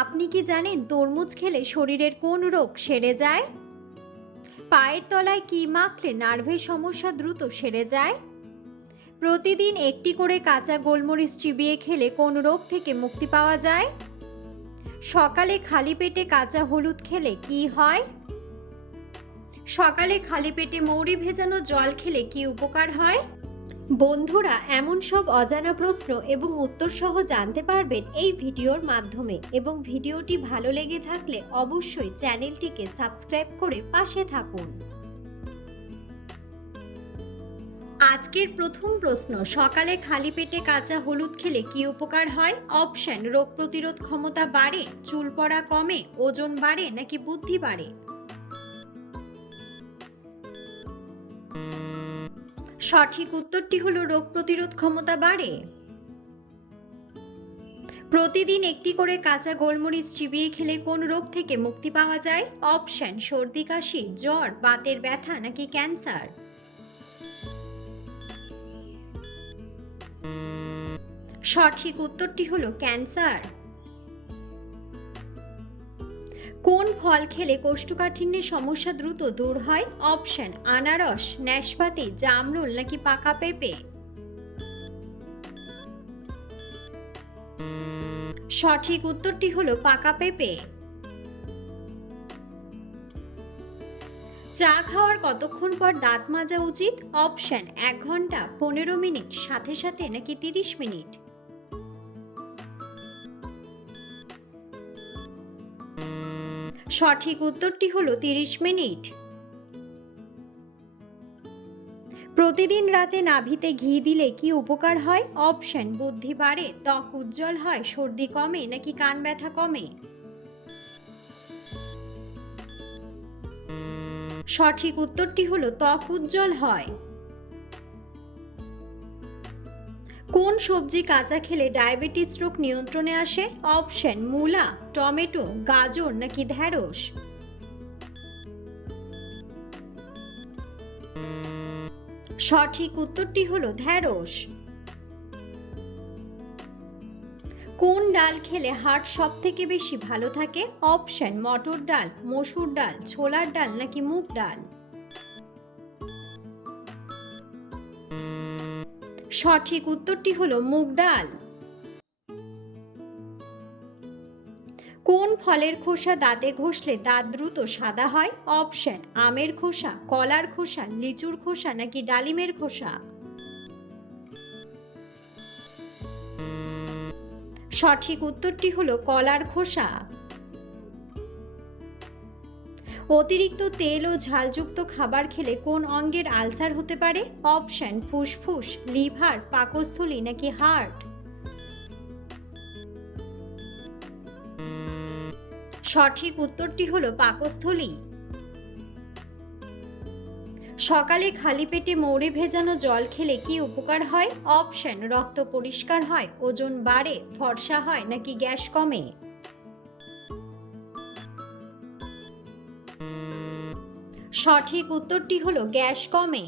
আপনি কি জানেন তরমুজ খেলে শরীরের কোন রোগ সেরে যায়? পায়ের তলায় কি মাখলে নার্ভের সমস্যা দ্রুত সেরে যায়? প্রতিদিন একটি করে কাঁচা গোলমরিচ চিবিয়ে খেলে কোন রোগ থেকে মুক্তি পাওয়া যায়? সকালে খালি পেটে কাঁচা হলুদ খেলে কি হয়? সকালে খালি পেটে মৌরি ভেজানো জল খেলে কি উপকার হয়? বন্ধুরা, এমন সব অজানা প্রশ্ন এবং উত্তর সহ জানতে পারবেন এই ভিডিওর মাধ্যমে, এবং ভিডিওটি ভালো লেগে থাকলে অবশ্যই চ্যানেলটিকে সাবস্ক্রাইব করে পাশে থাকুন। আজকের প্রথম প্রশ্ন, সকালে খালি পেটে কাঁচা হলুদ খেলে কি উপকার হয়? অপশন: রোগ প্রতিরোধ ক্ষমতা বাড়ে, চুল পড়া কমে, ওজন বাড়ে নাকি বুদ্ধি বাড়ে? সঠিক উত্তরটি হলো রোগ প্রতিরোধ ক্ষমতা বাড়ে। প্রতিদিন একটি করে কাঁচা গোলমরিচ চিবিয়ে খেলে কোন রোগ থেকে মুক্তি পাওয়া যায়? অপশন: সর্দি কাশি, জ্বর, বাতের ব্যথা নাকি ক্যান্সার? সঠিক উত্তরটি হলো ক্যান্সার। কোন ফল খেলে কোষ্ঠকাঠিন্যের সমস্যা দ্রুত দূর হয়? অপশন: আনারস, নাশপাতি, জামরুল নাকি পাকা পেঁপে? সঠিক উত্তরটি হলো পাকা পেঁপে। চা খাওয়ার কতক্ষণ পর দাঁত মাজা উচিত? অপশন: 1 ঘন্টা, 15 মিনিট, সাথে সাথে নাকি 30 মিনিট? সঠিক উত্তরটি হলো 30 মিনিট। প্রতিদিন রাতে নাভিতে ঘি দিলে কি উপকার হয়? অপশন: বুদ্ধি বাড়ে, ত্বক উজ্জ্বল হয়, সর্দি কমে নাকি কান ব্যথা কমে? সঠিক উত্তরটি হলো ত্বক উজ্জ্বল হয়। কোন সবজি কাঁচা খেলে ডায়াবেটিস রোগ নিয়ন্ত্রণে আসে? অপশন: মূলা, টমেটো, গাজর নাকি ঢ্যাঁড়স? সঠিক উত্তরটি হলো ঢ্যাঁড়স। কোন ডাল খেলে হার্ট সব থেকে বেশি ভালো থাকে? অপশন: মটর ডাল, মসুর ডাল, ছোলার ডাল নাকি মুগ ডাল? সঠিক উত্তরটি হলো মুগ ডাল। কোন ফলের খোসা দাঁতে ঘষলে দাঁত দ্রুত সাদা হয়? অপশন: আমের খোসা, কলার খোসা, লিচুর খোসা নাকি ডালিমের খোসা? সঠিক উত্তরটি হলো কলার খোসা। অতিরিক্ত তেল ও ঝালযুক্ত খাবার খেলে কোন অঙ্গের আলসার হতে পারে? অপশন: ফুসফুস, লিভার, পাকস্থলী নাকি হার্ট? সঠিক উত্তরটি হলো পাকস্থলী। সকালে খালি পেটে মৌরি ভেজানো জল খেলে কি উপকার হয়? অপশন: রক্ত পরিষ্কার হয়, ওজন বাড়ে, ফর্সা হয় নাকি গ্যাস কমে? সঠিক উত্তরটি হলো গ্যাস কমে।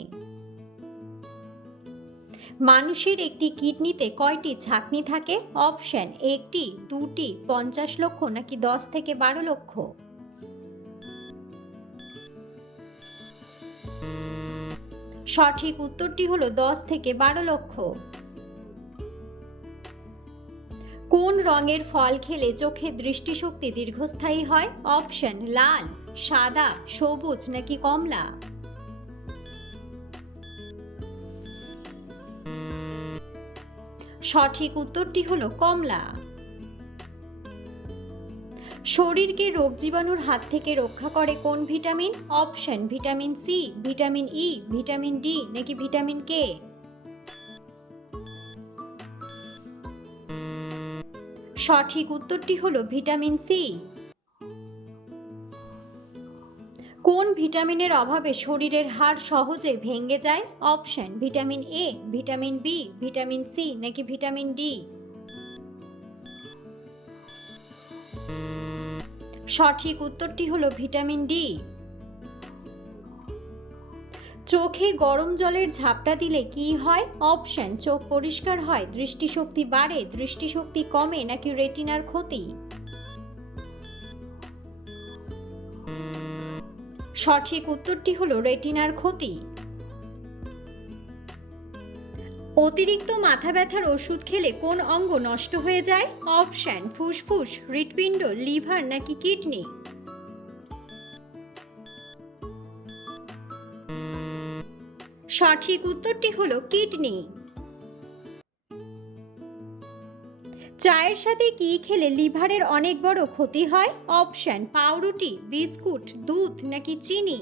মানুষের একটি কিডনিতে কয়টি ছাঁকনি থাকে? অপশন: 1টি, 2টি, 50 লক্ষ নাকি 10 থেকে 12 লক্ষ? সঠিক উত্তরটি হলো 10 থেকে 12 লক্ষ। কোন রঙের ফল খেলে চোখের দৃষ্টিশক্তি দীর্ঘস্থায়ী হয়? অপশন: লাল, সাদা, সবুজ নাকি কমলা? সঠিক উত্তরটি হলো কমলা। শরীরকে রোগ জীবাণুর হাত থেকে রক্ষা করে কোন vitamin? Option: vitamin C, vitamin E, vitamin D নাকি ভিটামিন কে? সঠিক উত্তরটি হলো ভিটামিন সি। কোন ভিটামিনের অভাবে শরীরের হাড় সহজে ভেঙে যায়? Option: vitamin A, vitamin B, vitamin C নাকি ভিটামিন ডি? সঠিক উত্তরটি হলো ভিটামিন ডি। চোখে গরম জলের ঝাপটা দিলে কি হয়? অপশন: চোখ পরিষ্কার হয়, দৃষ্টিশক্তি বাড়ে, দৃষ্টিশক্তি কমে নাকি রেটিনার ক্ষতি? সঠিক উত্তরটি হলো রেটিনার ক্ষতি। অতিরিক্ত মাথা ব্যথার ওষুধ খেলে কোন অঙ্গ নষ্ট হয়ে যায়? অপশন ফুসফুস, হৃৎপিণ্ড, লিভার নাকি কিডনি। সঠিক উত্তরটি হলো কিডনি। চায়ের সাথে কি খেলে লিভারের অনেক বড় ক্ষতি হয়? অপশন পাউরুটি, বিস্কুট, দুধ নাকি চিনি।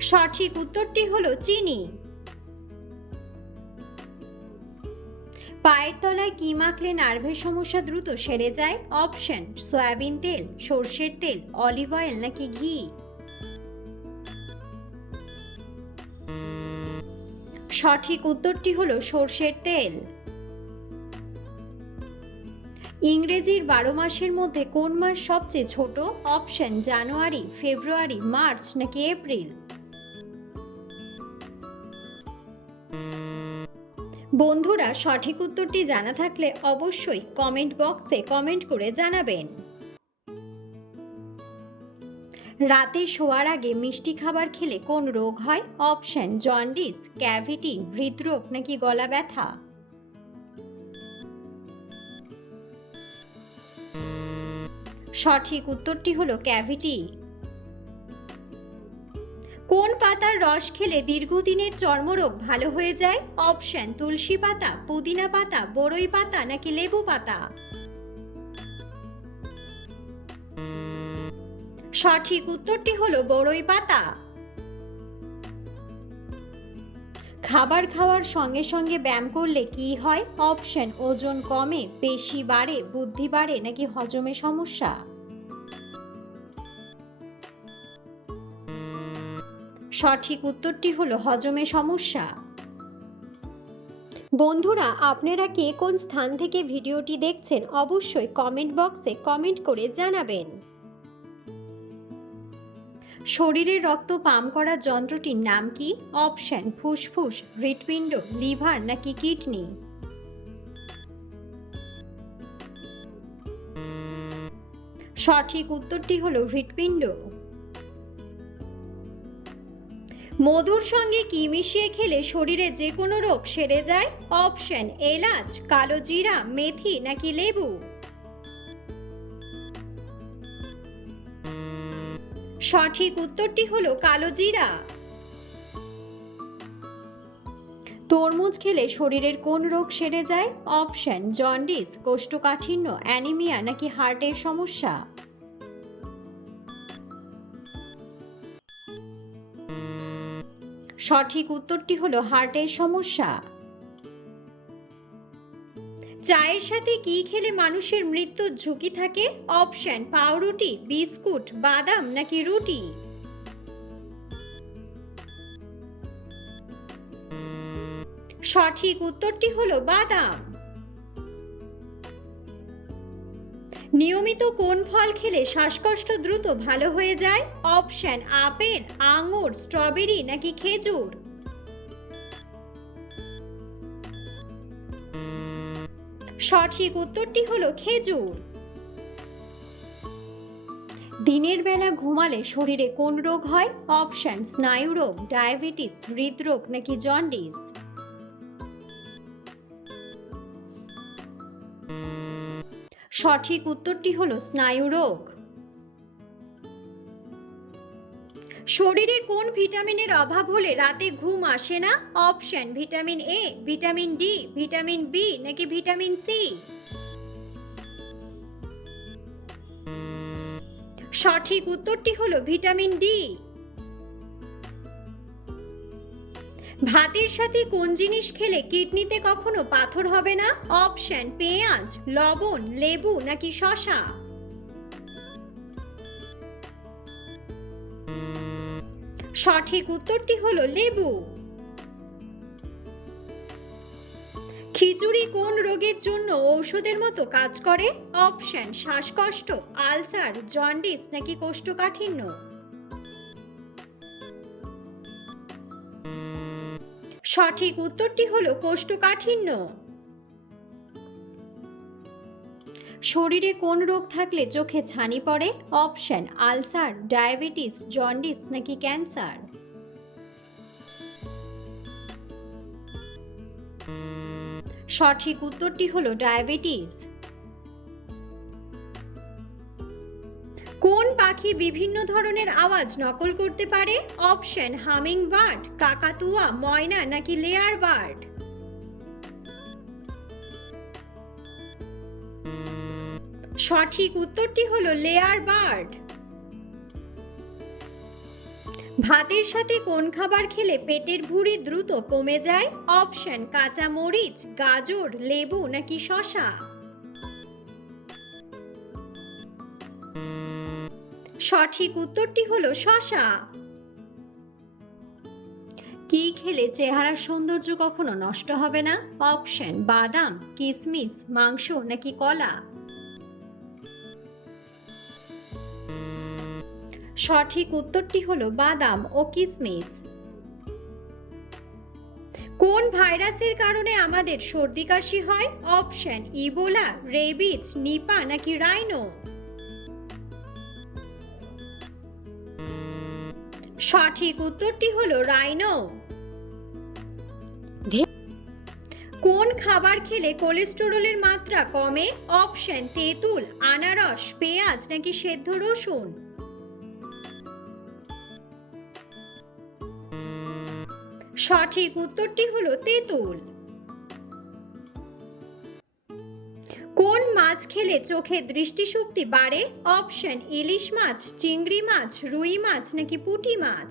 সঠিক উত্তরটি হলো চিনি। পায়ের তলায় কি মাখলে নার্ভের সমস্যা দ্রুত সেরে যায়? অপশন সয়াবিন তেল, সর্ষের তেল, অলিভ অয়েল নাকি ঘি। সঠিক উত্তরটি হলো সর্ষের তেল। ইংরেজির 12 মাসের মধ্যে কোন মাস সবচেয়ে ছোট? অপশন জানুয়ারি, ফেব্রুয়ারি, মার্চ নাকি এপ্রিল। বন্ধুরা, সঠিক উত্তরটি জানা থাকলে অবশ্যই কমেন্ট বক্সে কমেন্ট করে জানাবেন। রাতে শোয়ার আগে মিষ্টি খাবার খেলে কোন রোগ হয়? অপশন জন্ডিস, ক্যাভিটি, হৃদরোগ নাকি গলা ব্যথা। সঠিক উত্তরটি হলো ক্যাভিটি। কোন পাতার রস খেলে দীর্ঘদিনের চর্মরোগ ভালো হয়ে যায়? অপশন তুলসী পাতা, পুদিনা পাতা, বড়ই পাতা নাকি লেবু পাতা। সঠিক উত্তরটি হলো বড়ই পাতা। খাবার খাওয়ার সঙ্গে সঙ্গে ব্যায়াম করলে কি হয়? অপশন ওজন কমে, পেশি বাড়ে, বুদ্ধি বাড়ে নাকি হজমে সমস্যা। সঠিক উত্তরটি হলো হজমে সমস্যা। বন্ধুরা, আপনারা কে কোন স্থান থেকে ভিডিওটি দেখছেন অবশ্যই কমেন্ট বক্সে কমেন্ট করে জানাবেন। শরীরে রক্ত পাম্প করার যন্ত্রটির নাম কি? অপশন ফুসফুস, হৃৎপিণ্ড, লিভার নাকি কিডনি। সঠিক উত্তরটি হলো হৃৎপিণ্ড। মধুর সঙ্গে কি মিশিয়ে খেলে শরীরে যে কোনো রোগ সেরে যায়? অপশন এলাচ, কালো জিরা, মেথি নাকি লেবু। সঠিক উত্তরটি হলো কালো জিরা। তরমুজ খেলে শরীরের কোন রোগ সেরে যায়? অপশন জন্ডিস, কোষ্ঠকাঠিন্য, অ্যানিমিয়া নাকি হার্টের সমস্যা। সঠিক উত্তরটি হলো হার্টের সমস্যা। চায়ের সাথে কি খেলে মানুষের মৃত্যুর ঝুঁকি থাকে? অপশন পাউরুটি, বিস্কুট, বাদাম নাকি রুটি। সঠিক উত্তরটি হলো বাদাম। নিয়মিত কোন ফল খেলে শ্বাসকষ্ট দ্রুত ভালো হয়ে যায়? অপশন আপেল, আঙুর, স্ট্রবেরি নাকি খেজুর। সঠিক উত্তরটি হলো খেজুর। দিনের বেলা ঘুমালে শরীরে কোন রোগ হয়? অপশন স্নায়ু রোগ, ডায়াবেটিস, হৃদরোগ নাকি জন্ডিস। সঠিক উত্তরটি হলো স্নায়ু রোগ। শরীরে কোন ভিটামিনের অভাব হলে রাতে ঘুম আসে না? Option vitamin A, vitamin D, vitamin B নাকি ভিটামিন সি। সঠিক উত্তরটি হলো ভিটামিন ডি। ভাতের সাথে কোন জিনিস খেলে কিডনিতে কখনো পাথর হবে না? অপশন পেঁয়াজ, লবণ, লেবু নাকি শসা। সঠিক উত্তরটি হলো লেবু। খিচুড়ি কোন রোগের জন্য ঔষধের মতো কাজ করে? অপশন শ্বাসকষ্ট, আলসার, জন্ডিস নাকি কোষ্ঠকাঠিন্য। সঠিক উত্তরটি হলো কোষ্ঠকাঠিন্য। শরীরে কোন রোগ থাকলে চোখে ছানি পড়ে? অপশন আলসার, ডায়াবেটিস, জন্ডিস নাকি ক্যান্সার। সঠিক উত্তরটি হলো ডায়াবেটিস। কোন পাখি বিভিন্ন ধরনের আওয়াজ নকল করতে পারে? অপশন হামিং বার্ড, কাকাতুয়া, ময়না নাকি লেয়ার বার্ড। সঠিক উত্তরটি হলো লেয়ার বার্ড। ভাতের সাথে কোন খাবার খেলে পেটের ভুঁড়ি দ্রুত কমে যায়? অপশন কাঁচা মরিচ, গাজর, লেবু নাকি শসা। সঠিক উত্তরটি হলো শসা। কি খেলে চেহারার সৌন্দর্য কখনো নষ্ট হবে না? অপশন বাদাম, কিশমিশ, মাংস নাকি কলা। সঠিক উত্তরটি হলো বাদাম ও কিশমিশ। কোন ভাইরাসের কারণে আমাদের সর্দি কাশি হয়? অপশন ইবোলা, রেবিজ, নিপা নাকি রাইনো। সঠিক উত্তরটি হলো রাইনো। কোন খাবার খেলে কোলেস্টেরলের মাত্রা কমে? অপশন তেঁতুল, আনারস, পেঁয়াজ নাকি সেদ্ধ রসুন। সঠিক উত্তরটি হলো তেঁতুল। কোন মাছ খেলে চোখের দৃষ্টিশক্তি বাড়ে? অপশন ইলিশ মাছ, চিংড়ি মাছ, রুই মাছ নাকি পুঁটি মাছ।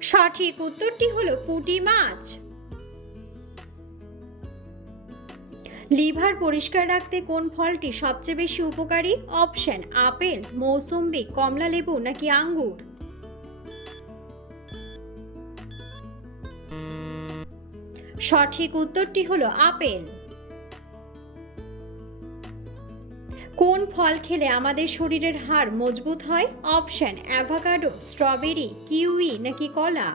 সঠিক উত্তরটি হলো পুঁটি মাছ। লিভার পরিষ্কার রাখতে কোন ফলটি সবচেয়ে বেশি উপকারী? অপশন আপেল, মৌসুম্বি, কমলালেবু নাকি আঙ্গুর। সঠিক উত্তরটি হলো আপেল। কোন ফল খেলে আমাদের শরীরের হাড় মজবুত হয়? অপশন অ্যাভোকাডো, স্ট্রবেরি, কিউই নাকি কলা।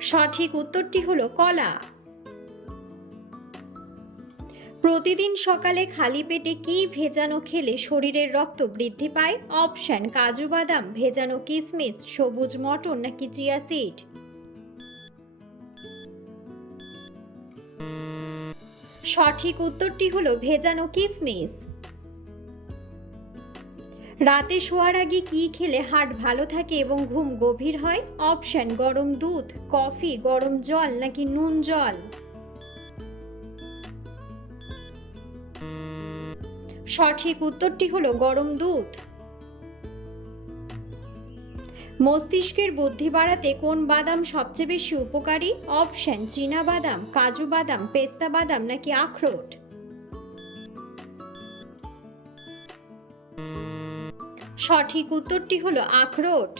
সঠিক উত্তরটি হলো কলা। প্রতিদিন সকালে খালি পেটে কি ভেজানো খেলে শরীরের রক্ত বৃদ্ধি পায়? অপশন কাজু বাদাম, ভেজানো কিশমিশ, সবুজ মটর নাকি চিয়া সিড। সঠিক উত্তরটি হলো ভেজানো কিশমিশ। রাতে শোয়ার আগে কি খেলে হার্ট ভালো থাকে এবং ঘুম গভীর হয়? অপশন গরম দুধ, কফি, গরম জল নাকি নুন জল। সঠিক উত্তরটি হলো গরম দুধ। মস্তিষ্কের বুদ্ধি বাড়াতে কোন বাদাম সবচেয়ে বেশি উপকারী? অপশন চীনা বাদাম, কাজু বাদাম, পেস্তা বাদাম নাকি আখরোট। সঠিক উত্তরটি হলো আখরোট।